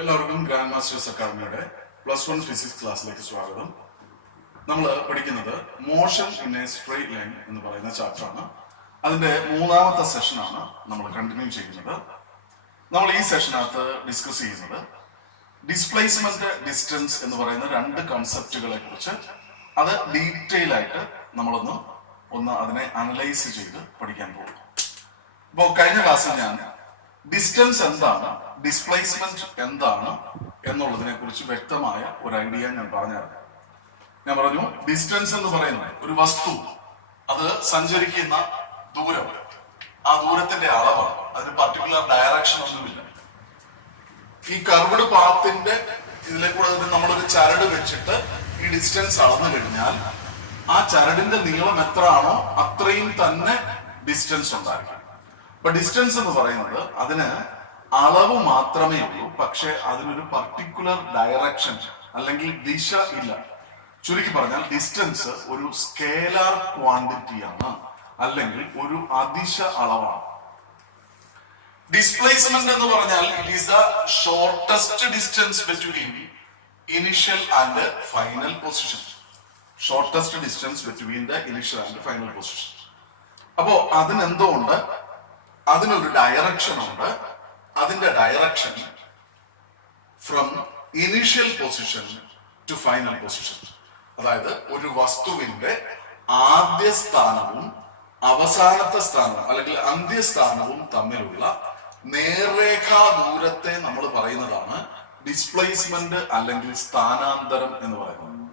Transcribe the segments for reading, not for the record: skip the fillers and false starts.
എല്ലാവർക്കും grand masters അക്കാദമിയുടെ +1 physics ക്ലാസ്സിലേക്ക് സ്വാഗതം. നമ്മൾ പഠിക്കുന്നത് motion in a straight line എന്ന് പറയുന്ന ചാപ്റ്ററാണ്. അതിന്റെ മൂന്നാമത്തെ സെഷനാണ് നമ്മൾ കണ്ടിന്യൂ ചെയ്യുന്നത്. നമ്മൾ ഈ സെഷനകത്ത് ഡിസ്കസ് ചെയ്യുന്നത് ഡിസ്പ്ലേസ്മെന്റ്, ഡിസ്റ്റൻസ് എന്ന് പറയുന്ന രണ്ട് കൺസെപ്റ്റുകളെ കുറിച്ച് അത് ഡീറ്റെയിൽ ആയിട്ട് നമ്മളൊന്ന് അതിനെ അനലൈസ് ചെയ്ത് പഠിക്കാൻ പോകും. ഇപ്പോൾ കഴിഞ്ഞ ക്ലാസ്സിൽ ഞാൻ ഡിസ്റ്റൻസ് എന്താണ്, ഡിസ്പ്ലേസ്മെന്റ് എന്താണ് എന്നുള്ളതിനെ കുറിച്ച് വ്യക്തമായ ഒരു ഐഡിയ ഞാൻ പറഞ്ഞായിരുന്നു. ഞാൻ പറഞ്ഞു ഡിസ്റ്റൻസ് എന്ന് പറയുന്നത് ഒരു വസ്തു അത് സഞ്ചരിക്കുന്ന ദൂരം, ആ ദൂരത്തിന്റെ അളവാണ്. അതിന് പർട്ടിക്കുലർ ഡയറക്ഷൻ ഒന്നുമില്ല. ഈ കർവ്ഡ് പാത്തിന്റെ ഇതിലേക്കൂടെ നമ്മളൊരു ചരട് വെച്ചിട്ട് ഈ ഡിസ്റ്റൻസ് അളന്നു കഴിഞ്ഞാൽ ആ ചരടിന്റെ നീളം എത്ര ആണോ അത്രയും തന്നെ ഡിസ്റ്റൻസ് ഉണ്ടായിരിക്കും. അപ്പൊ ഡിസ്റ്റൻസ് എന്ന് പറയുന്നത് അതിന് അളവ് മാത്രമേ ഉള്ളൂ, പക്ഷെ അതിനൊരു പർട്ടിക്കുലർ ഡയറക്ഷൻ അല്ലെങ്കിൽ ദിശ ഇല്ല. ചുരുക്കി പറഞ്ഞാൽ ഡിസ്റ്റൻസ് ഒരു സ്കേലാർ ക്വാണ്ടിറ്റിയാണ്, അല്ലെങ്കിൽ ഒരു അതിശ അളവാണ്. ഡിസ്പ്ലേസ്മെന്റ് എന്ന് പറഞ്ഞാൽ it is the shortest distance between initial and final position. Shortest distance between the initial and final position. അപ്പോ അതിനെന്തുകൊണ്ട്, അതിനൊരു ഡയറക്ഷൻ ഉണ്ട്. അതിന്റെ direction from initial position to final position. അതായത് ഒരു വസ്തുവിന്റെ ആദ്യ സ്ഥാനവും അവസാനത്തെ സ്ഥാനവും അല്ലെങ്കിൽ അന്ത്യസ്ഥാനവും തമ്മിലുള്ള നേർരേഖാ ദൂരത്തെ നമ്മൾ പറയുന്നതാണ് ഡിസ്പ്ലേസ്മെന്റ് അല്ലെങ്കിൽ സ്ഥാനാന്തരം എന്ന് പറയുന്നത്.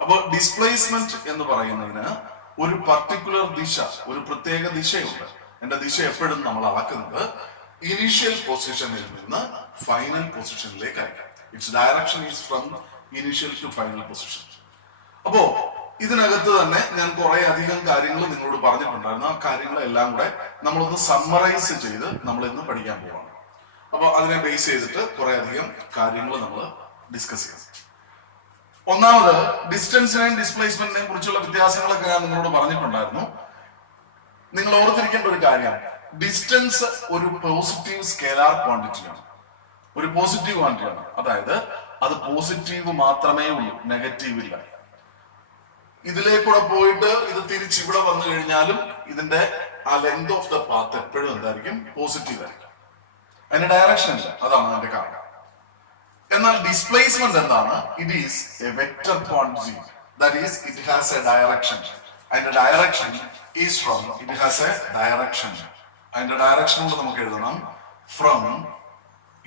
അപ്പോൾ ഡിസ്പ്ലേസ്മെന്റ് എന്ന് പറയുന്നതിന് ഒരു പർട്ടിക്കുലർ ദിശ, ഒരു പ്രത്യേക ദിശയുണ്ട്. എന്റെ ദിശ എപ്പോഴും നമ്മൾ അളക്കുന്നത് ഇനീഷ്യൽ പൊസിഷനിൽ നിന്ന് ഫൈനൽ പൊസിഷനിലേക്ക് അയക്കാം. Its direction is from initial to final position. അപ്പോ ഇതിനകത്ത് തന്നെ ഞാൻ കുറെ അധികം കാര്യങ്ങൾ നിങ്ങളോട് പറഞ്ഞിട്ടുണ്ടായിരുന്നു. ആ കാര്യങ്ങളെല്ലാം കൂടെ നമ്മളൊന്ന് സമ്മറൈസ് ചെയ്ത് നമ്മൾ ഇന്ന് പഠിക്കാൻ പോവാണ്. അപ്പൊ അതിനെ ബേസ് ചെയ്തിട്ട് കുറെ അധികം കാര്യങ്ങൾ നമ്മൾ ഡിസ്കസ് ചെയ്യാം. ഒന്നാമത് ഡിസ്റ്റൻസിനെയും ഡിസ്പ്ലേസ്മെന്റിനെയും കുറിച്ചുള്ള വ്യത്യാസങ്ങളൊക്കെ ഞാൻ നിങ്ങളോട് പറഞ്ഞിട്ടുണ്ടായിരുന്നു. നിങ്ങൾ ഓർത്തിരിക്കേണ്ട ഒരു കാര്യം, ഡിസ്റ്റൻസ് ഒരു പോസിറ്റീവ് സ്കേലാർ ക്വാണ്ടിറ്റിയാണ്, ഒരു പോസിറ്റീവ് ക്വാണ്ടിറ്റിയാണ്. അതായത് അത് പോസിറ്റീവ് മാത്രമേ ഉള്ളൂ, നെഗറ്റീവ് ഇല്ല. ഇതിലേക്കൂടെ പോയിട്ട് ഇത് തിരിച്ച് ഇവിടെ വന്നു കഴിഞ്ഞാലും ഇതിന്റെ ആ ലെങ്ത് ഓഫ് ദ പാത്ത് എപ്പോഴും എന്തായിരിക്കും, പോസിറ്റീവ് ആയിരിക്കും. അതിന്റെ ഡയറക്ഷൻ ഇല്ല, അതാണ് അതിന്റെ കാരണം. എന്നാൽ ഡിസ്പ്ലേസ്മെന്റ് എന്താണ്? It is a vector quantity, that is it has a direction. അതിന്റെ direction is from, it has a direction. അതിന്റെ ഡയറക്ഷൻ കൊണ്ട് നമുക്ക് എഴുതണം ഫ്രം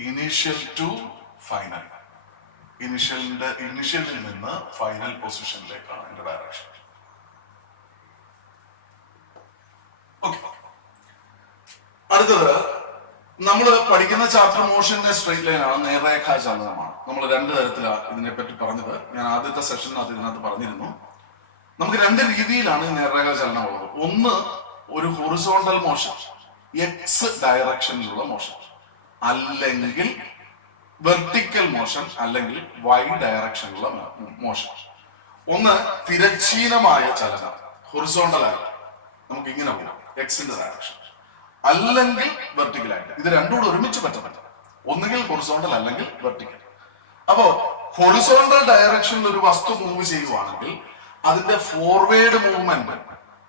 ഇനീഷ്യൽ ടു ഫൈനൽ. ഇനിഷ്യലിൽ നിന്ന് ഫൈനൽ പൊസിഷനിലേക്കാണ് അതിന്റെ ഡയറക്ഷൻ. ഓക്കെ, അടുത്തത് നമ്മൾ പഠിക്കുന്ന chapter motion in a straight line ആണ്, നേർരേഖാ ചലനമാണ്. നമ്മൾ രണ്ട് തരത്തിലാണ് ഇതിനെപ്പറ്റി പറഞ്ഞത്. ഞാൻ ആദ്യത്തെ സെഷനിനകത്ത് ഇതിനകത്ത് പറഞ്ഞിരുന്നു. നമുക്ക് രണ്ട് രീതിയിലാണ് നേർരേഖാ ചലനം ഉള്ളത്. ഒന്ന് ഒരു ഹൊറിസോണ്ടൽ മോഷൻ, എക്സ് ഡയറക്ഷനിലുള്ള മോഷൻ, അല്ലെങ്കിൽ വെർട്ടിക്കൽ മോഷൻ, അല്ലെങ്കിൽ വൈ ഡയറക്ഷനിലുള്ള മോഷൻ. ഒന്ന് തിരശ്ചീനമായ ചലനം, ഹൊറിസോണ്ടൽ ആയിട്ട് നമുക്ക് ഇങ്ങനെ പോകാം, എക്സിന്റെ ഡയറക്ഷൻ, അല്ലെങ്കിൽ വെർട്ടിക്കൽ ആയിട്ട്. ഇത് രണ്ടും കൂടെ ഒരുമിച്ച് പറ്റുന്നില്ല, ഒന്നുകിൽ ഹൊറിസോണ്ടൽ അല്ലെങ്കിൽ വെർട്ടിക്കൽ. അപ്പോ ഹൊറിസോണ്ടൽ ഡയറക്ഷനിൽ ഒരു വസ്തു മൂവ് ചെയ്യുവാണെങ്കിൽ അതിന്റെ ഫോർവേഡ് മൂവ്മെന്റ്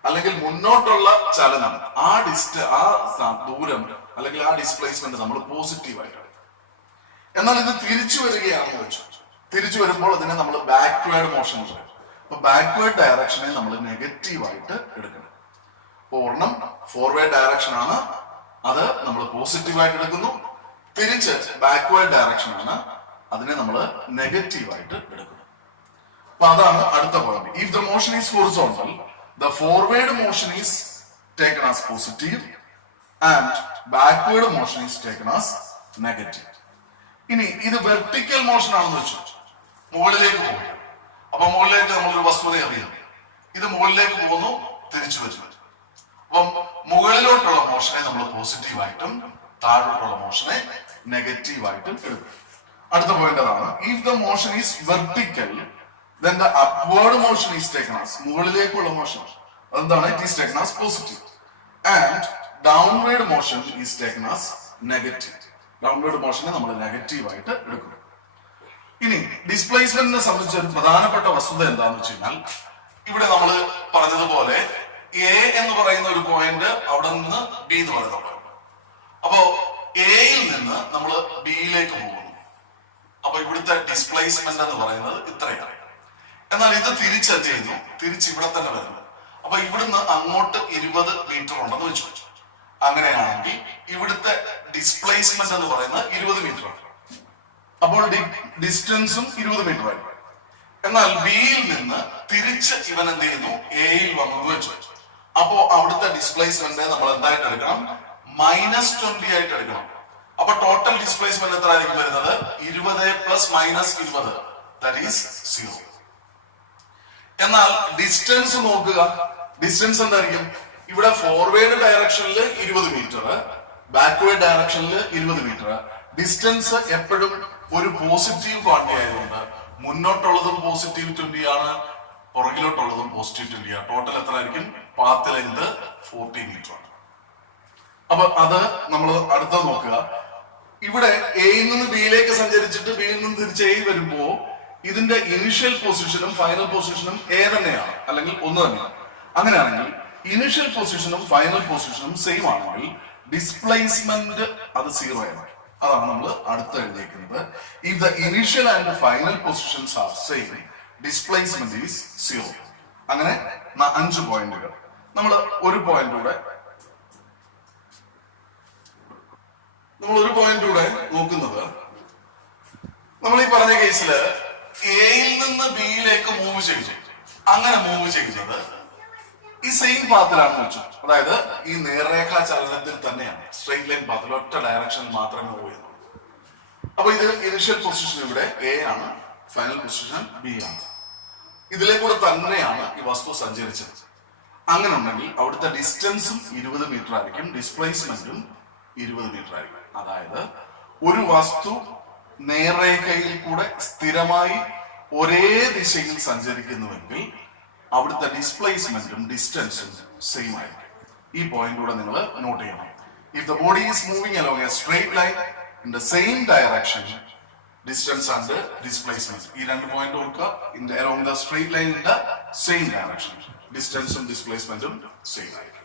അല്ലെങ്കിൽ മുന്നോട്ടുള്ള ചലനം, ആ ദൂരം അല്ലെങ്കിൽ ആ ഡിസ്പ്ലേസ്മെന്റ് നമ്മൾ പോസിറ്റീവായിട്ട്. എന്നാൽ ഇത് തിരിച്ചു വരികയാണെന്ന് വെച്ചു, തിരിച്ചു വരുമ്പോൾ അതിനെ നമ്മൾ ബാക്ക്വേർഡ് മോഷൻ പറയും. അപ്പൊ ബാക്ക്വേർഡ് ഡയറക്ഷനെ നമ്മൾ നെഗറ്റീവായിട്ട് എടുക്കണം. അപ്പൊ ഒരെണ്ണം ഫോർവേഡ് ഡയറക്ഷൻ ആണ്, അത് നമ്മൾ പോസിറ്റീവായിട്ട് എടുക്കുന്നു. തിരിച്ച് ബാക്ക്വേർഡ് ഡയറക്ഷൻ ആണ്, അതിനെ നമ്മൾ നെഗറ്റീവായിട്ട് എടുക്കുന്നു. അപ്പൊ അതാണ് അടുത്ത point. If the motion is horizontal, the forward motion is taken as positive and backward motion is taken as negative. ഇനി ഇത് വെർട്ടിക്കൽ മോഷൻ ആണെന്ന് വെച്ചു, മുകളിലേക്ക് പോകുക. അപ്പൊ മുകളിലേക്ക് നമ്മളൊരു വസ്തുത അറിയുന്നു, ഇത് മുകളിലേക്ക് പോകുന്നു, തിരിച്ചു വരുന്നു. അപ്പം മുകളിലോട്ടുള്ള മോഷനെ നമ്മൾ പോസിറ്റീവായിട്ടും താഴോട്ടുള്ള മോഷനെ നെഗറ്റീവായിട്ടും എടുക്കും. അടുത്ത പോയിന്റ് അതാണ്. If the motion is vertical, then the upward motion is taken as, മുകളിലേക്കുള്ള മോഷൻ അതെന്താണ്, it is taken as positive, and downward motion is taken as negative. Downward മോഷനെ നമ്മൾ നെഗറ്റീവ് ആയിട്ട് എടുക്കും. ഇനി ഡിസ്പ്ലേസ്മെന്റിനെ സംബന്ധിച്ച ഒരു പ്രധാനപ്പെട്ട വസ്തുത എന്താണെന്ന് വെച്ച് കഴിഞ്ഞാൽ, ഇവിടെ നമ്മൾ പറഞ്ഞതുപോലെ എ എന്ന് പറയുന്ന ഒരു പോയിന്റ് അവിടെ നിന്ന് ബി എന്ന് പറയുന്ന പോയിന്റ്, അപ്പോ എയിൽ നിന്ന് നമ്മൾ ബിയിലേക്ക് പോകുന്നു. അപ്പൊ ഇവിടുത്തെ ഡിസ്പ്ലേസ്മെന്റ് എന്ന് പറയുന്നത് ഇത്രയാണ്. എന്നാൽ ഇത് തിരിച്ചെന്ത് ചെയ്യുന്നു, തിരിച്ച് ഇവിടെ തന്നെ വരുന്നു. അപ്പൊ ഇവിടുന്ന് അങ്ങോട്ട് 20 മീറ്റർ ഉണ്ടെന്ന് വെച്ചു. അങ്ങനെയാണെങ്കിൽ ഇവിടുത്തെ ഡിസ്പ്ലേസ്മെന്റ് എന്ന് പറയുന്നത് 20 മീറ്റർ ആണ്. അപ്പോൾ ഡിസ്റ്റൻസും 20 മീറ്റർ ആയി. എന്നാൽ ബിയിൽ നിന്ന് തിരിച്ച് ഇവൻ എന്ത് ചെയ്യുന്നു, എയിൽ വന്നു വെച്ചു. അപ്പോ അവിടുത്തെ ഡിസ്പ്ലേസ്മെന്റ് നമ്മൾ എന്തായിട്ട് എടുക്കണം, -20 ആയിട്ട് എടുക്കണം. അപ്പൊ ടോട്ടൽ ഡിസ്പ്ലേസ്മെന്റ് എത്ര ആയിരിക്കും വരുന്നത്, 20 + -20 ദാറ്റ് ഈസ് 0. എന്നാൽ ഡിസ്റ്റൻസ് നോക്കുക, ഡിസ്റ്റൻസ് എന്തായിരിക്കും, ഇവിടെ ഫോർവേഡ് ഡയറക്ഷനിൽ 20 മീറ്റർ, ബാക്ക്വേർഡ് ഡയറക്ഷനിൽ 20 മീറ്റർ. ഡിസ്റ്റൻസ് എപ്പോഴും ഒരു പോസിറ്റീവ് ക്വാണ്ടിറ്റി ആയതുകൊണ്ട് മുന്നോട്ടുള്ളതും പോസിറ്റീവ് 20 ആണ്, പുറകിലോട്ടുള്ളതും പോസിറ്റീവ് 20 ആണ്. ടോട്ടൽ എത്ര ആയിരിക്കും, പാത്ത് ലെങ്ത് 40 മീറ്റർ ആണ്. അപ്പൊ അത് നമ്മൾ അടുത്ത നോക്കുക. ഇവിടെ എയിൽ നിന്ന് ബിയിലേക്ക് സഞ്ചരിച്ചിട്ട് ബിയിൽ നിന്ന് തിരിച്ച് എയിൽ വരുമ്പോ ഇതിന്റെ ഇനിഷ്യൽ പൊസിഷനും ഫൈനൽ പൊസിഷനും എ തന്നെയാണ്, അല്ലെങ്കിൽ ഒന്ന് തന്നെയാണ്. അങ്ങനെയാണെങ്കിൽ ഇനിഷ്യൽ പൊസിഷനും ഫൈനൽ പൊസിഷനും സെയിം ആണെങ്കിൽ ഡിസ്പ്ലേസ്മെന്റ് അത് 0 ആണ്. അതാണ് നമ്മൾ അടുത്ത് എഴുതിയിരിക്കുന്നത്. If the initial and final positions are same, displacement is 0. അങ്ങനെ 5 പോയിന്റുകൾ. നമ്മൾ ഒരു പോയിന്റൂടെ നോക്കുന്നത്, നമ്മൾ ഈ പറഞ്ഞ കേസില് എയിൽ നിന്ന് ബിയിലേക്ക് മൂവ് ചെയ്തു. അങ്ങനെ മൂവ് ചെയ്യുന്നത് ഈ സെയിം പാത്തിലാണെന്ന് വെച്ചു. അതായത് ഈ നേർരേഖാ ചലനത്തിൽ തന്നെയാണ്, സ്ട്രെയിറ്റ് ലൈൻ പാത്തിൽ ഒറ്റ ഡയറക്ഷനിൽ മാത്രമേ മൂവ് ചെയ്യുന്നുള്ളൂ. അപ്പൊ ഇത് ഇനിഷ്യൽ പൊസിഷൻ ഇവിടെ എ ആണ്, ഫൈനൽ പൊസിഷൻ ബി ആണ്. ഇതിലെ കൂടെ തന്നെയാണ് ഈ വസ്തു സഞ്ചരിച്ചത്. അങ്ങനെ ഉണ്ടെങ്കിൽ അവിടുത്തെ ഡിസ്റ്റൻസും 20 മീറ്റർ ആയിരിക്കും, ഡിസ്പ്ലേസ്മെന്റും 20 മീറ്റർ ആയിരിക്കും. അതായത് ഒരു വസ്തു നേർരേഖയിൽ കൂടെ സ്ഥിരമായി ഒരേ ദിശയിൽ സഞ്ചരിക്കുന്നുവെങ്കിൽ അവിടുത്തെ ഡിസ്പ്ലേസ്മെന്റും ഡിസ്റ്റൻസും സെയിം ആയിരിക്കും. ഈ പോയിന്റിലൂടെ നിങ്ങൾ നോട്ട് ചെയ്യണം. If the body is moving along a straight line in the same direction, distance and displacement, ഈ 2 പോയിന്റ് ഓർക്കുക. Along the straight line in the same direction, ഡിസ്റ്റൻസും ഡിസ്പ്ലേസ്മെന്റും സെയിം ആയിരിക്കും.